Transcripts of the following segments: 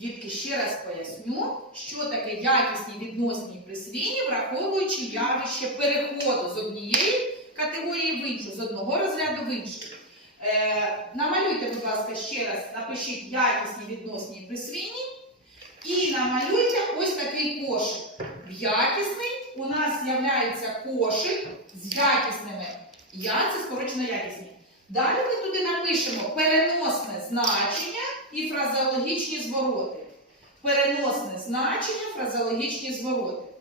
Дітки, ще раз поясню, що таке якісні відносні присвійні, враховуючи явище переходу з однієї категорії в іншу, з одного розряду в інший. Е, намалюйте, будь ласка, ще раз, напишіть якісні відносні присвійні і намалюйте ось такий кошик. Якісний у нас з'являється кошик з якісними. Я це скорочено якісні. Далі ми туди напишемо переносне значення і фразеологічні звороти. Переносне значення, фразеологічні звороти.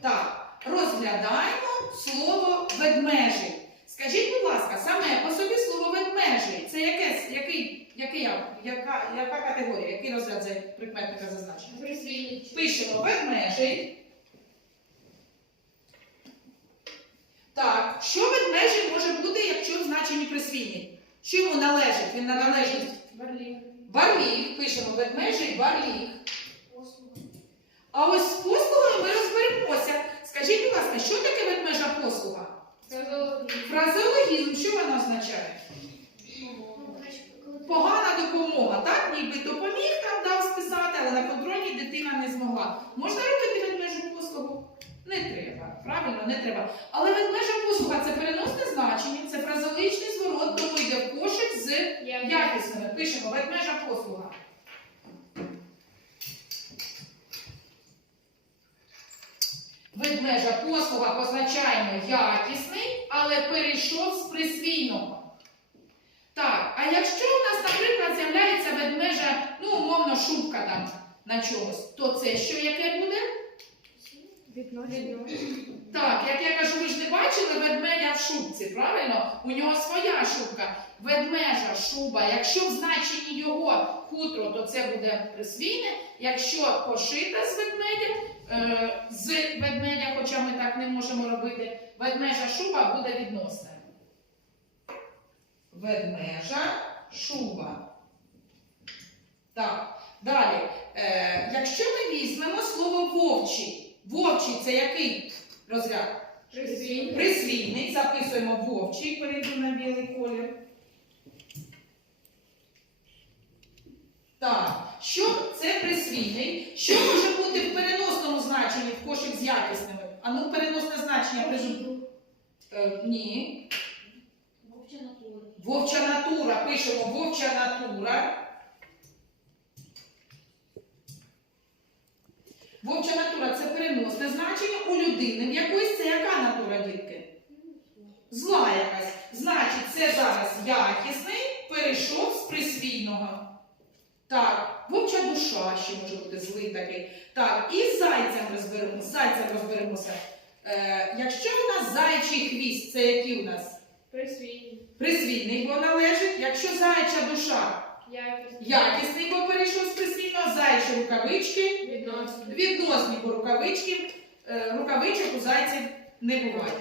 Так, розглядаємо слово ведмежий. Скажіть, будь ласка, саме по собі слово ведмежий це яке, який, який, яка, яка категорія, який розряд за прикметника зазначено? Присвійний. Пишемо ведмежий. Так, що ведмежий може бути, якщо в значенні присвійні? Що йому належить? Він на належність. Барліг. Пишемо ведмежий барліг. А ось з послугою ми розберемося. Скажіть, будь ласка, що таке ведмежа послуга? Фразеологізм, що вона означає? Погана допомога, так? Ніби допоміг там дав списати, але на контрольній дитина не змогла. Можна робити ведмежу послугу? Не треба. Правильно, не треба. Але ведмежа послуга це переносне значення, це фразеологічний зворот, тому йде в кошик з Я- якісними. Пишемо ведмежа послуга. Ведмежа послуга позначаємо якісний, але перейшов з присвійного. Так, а якщо у нас, наприклад, з'являється ведмежа, ну, умовно, шубка там на чогось, то це що яке буде? Так, як я кажу, ви ж не бачили ведмедя в шубці, правильно? У нього своя шубка. Ведмежа шуба. Якщо в значенні його хутро, то це буде присвійне. Якщо пошита з ведмедя, е, з ведмедя, хоча ми так не можемо робити, ведмежа шуба буде відносним. Ведмежа шуба. Так, далі. Е, якщо ми візьмемо слово вовчий, вовчий це який розряд? Присвійний. Присвійний, записуємо вовчий, перейду на білий колір. Так, що це присвійний? Що може бути в переносному значенні в кошик з якісними? А ну, переносне значення прижу. Е, ні. Вовча натура. Вовча натура. Пишемо вовча натура. Вовча натура це переносне значення у людини. В якоїсь це яка натура, дітки? Зла якась. Значить, це зараз якісний перейшов з присвійного. Так, вовча душа ще може бути злий такий. Так, і з зайцем розберемося. Зайцем розберемося. Е, якщо у нас зайчий хвіст, це який у нас? Присвійний. Присвійний, бо належить. Якщо зайча душа, Якісний. бо перейшов з присвійного, зайчі рукавички, Відносний. відносні, бо рукавички, е, рукавичок у зайців не буває.